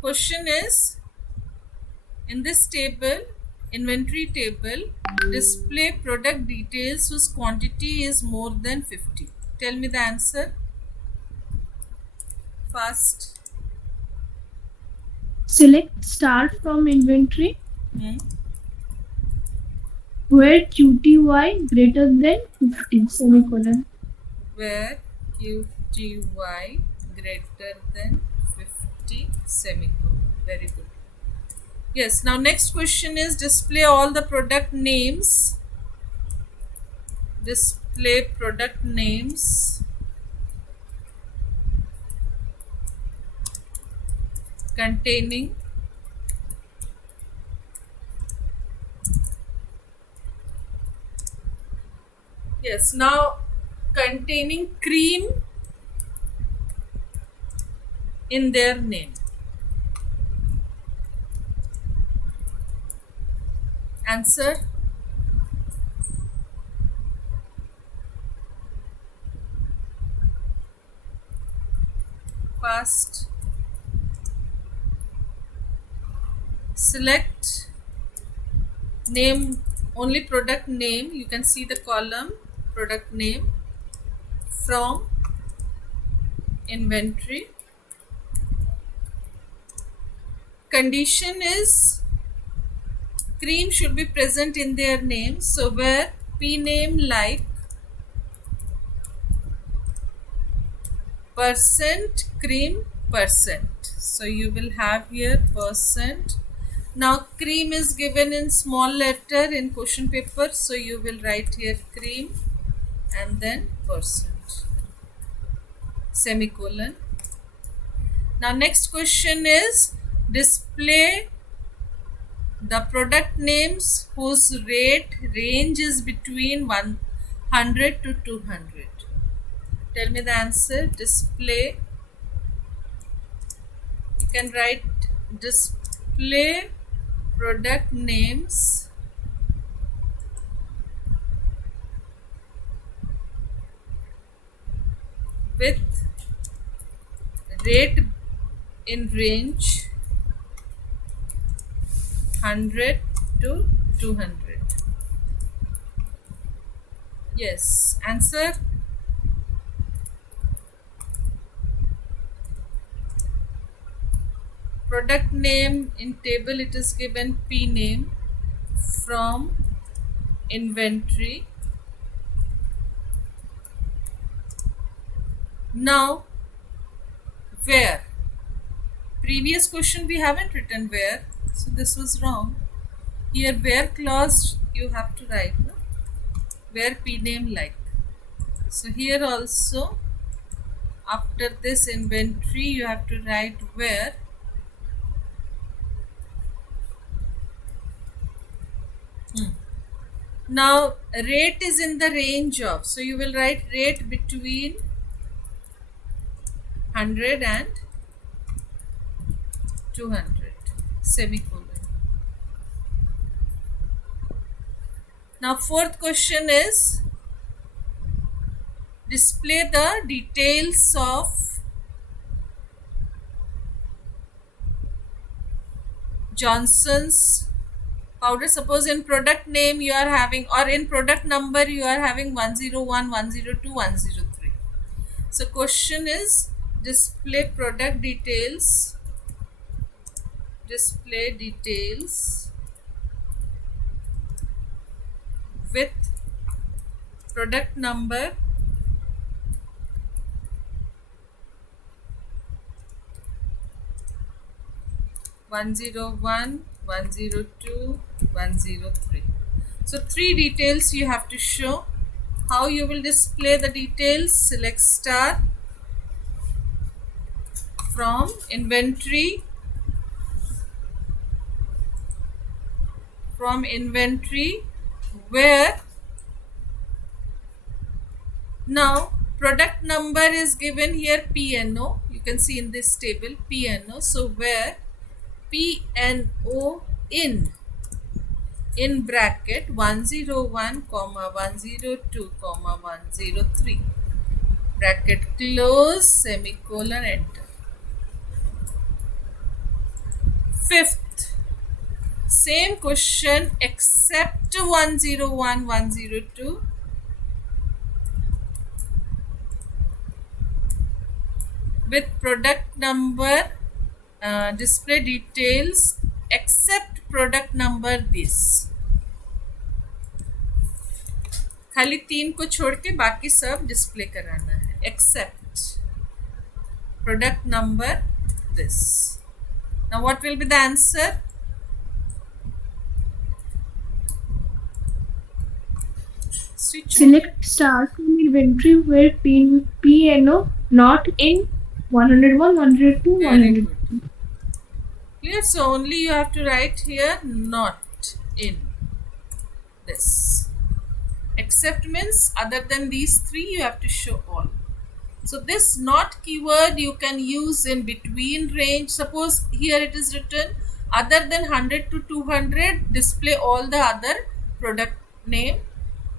Question is, in this table, inventory table, display product details whose quantity is more than 50. Tell me the answer fast. Select star from inventory Hmm? where QTY greater than 50 semicolon. Where QTY greater than 50 semicolon. Very good. Yes, now next question is, display all the product names. Display product names containing yes, now containing cream in their name. Answer fast. Select name, only product name. You can see the column product name from inventory. Condition is cream should be present in their name. So where p name like percent cream percent. So you will have here percent. Now cream is given in small letter in question paper. So you will write here cream and then percent semicolon. Now next question is, display the product names whose rate range is between 100 to 200. Tell me the answer. Display, you can write display product names with rate in range 100 to 200. Yes, answer product name in table, it is given p name from inventory. Now where, previous question we haven't written where, so this was wrong. Here where clause you have to write, no? Where p name like. So here also after this inventory you have to write where now rate is in the range of, so you will write rate between 100 and 200 semicolon. Now fourth question is, display the details of Johnson's powder. Suppose in product name you are having, or in product number you are having 101, 102, 103. So question is, display product details, display details with product number 101, 102, 103. So three details you have to show. How you will display the details? Select star from inventory, where now product number is given here PNO. You can see in this table PNO. So where PNO in bracket 101, 102, 103, bracket close, semicolon, enter. Fifth, same question except 101, 102. With product number, display details except product number this. खाली 3 को छोड़ के बाकी सब display कराना है except product number this. Now what will be the answer? Switch on. Select star from inventory where PNO not in 101, 102, Very 100. good. Clear? So only you have to write here not in this. Except means other than these three you have to show all. So this not keyword you can use in between range. Suppose here it is written other than 100 to 200 display all the other product name.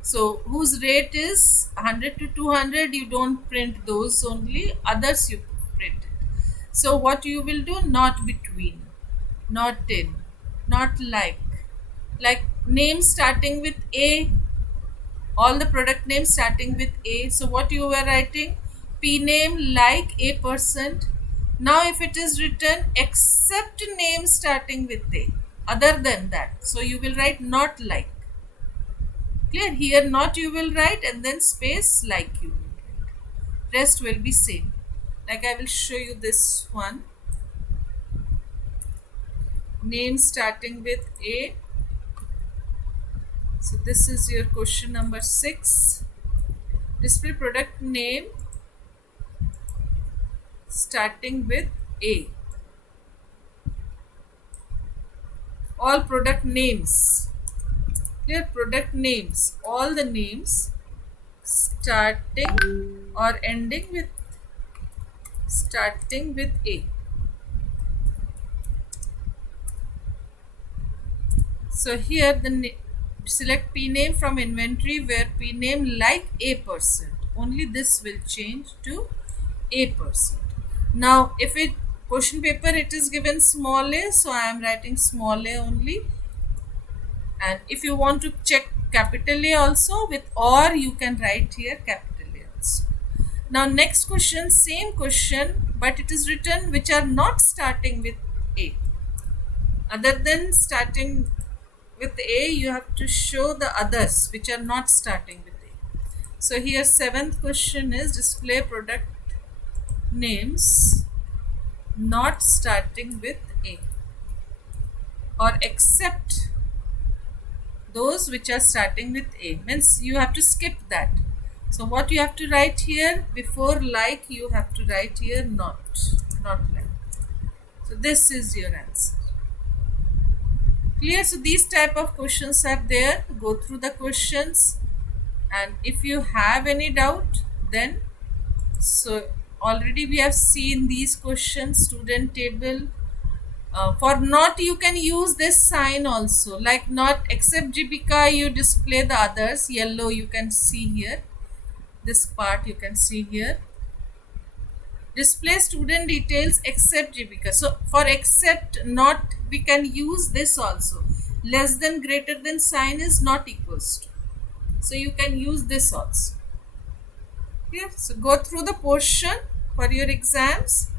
So whose rate is 100 to 200 you don't print those, only others you print it. So what you will do, not between, not in, not like name starting with A, all the product names starting with A. So what you were writing, P name like A%. Now if it is written except name starting with A, other than that, so you will write not like. Clear? Here not you will write and then space like you will write. Rest will be same. Like I will show you this one. Name starting with A. So this is your question number 6. Display product name starting with A. All product names. Clear? Product names. All the names starting or ending with A. So here select P name from inventory where P name like A%. Only this will change to A%. Now if it question paper it is given small a, so I am writing small a only. And if you want to check capital A also with or, you can write here capital A also. Now next question, same question but it is written which are not starting with A. Other than starting with A, you have to show the others which are not starting with A. So here 7th question is display product names not starting with A or except those which are starting with A, means you have to skip that. So what you have to write here, before like you have to write here not like. So this is your answer. Clear? So these type of questions are there. Go through the questions and if you have any doubt then, so already we have seen these questions, student table. For not you can use this sign also, like not except Jibika you display the others, yellow you can see here, this part you can see here, display student details except Jibika. So for except not we can use this also, less than greater than sign is not equals to, so you can use this also. Okay, so go through the portion for your exams.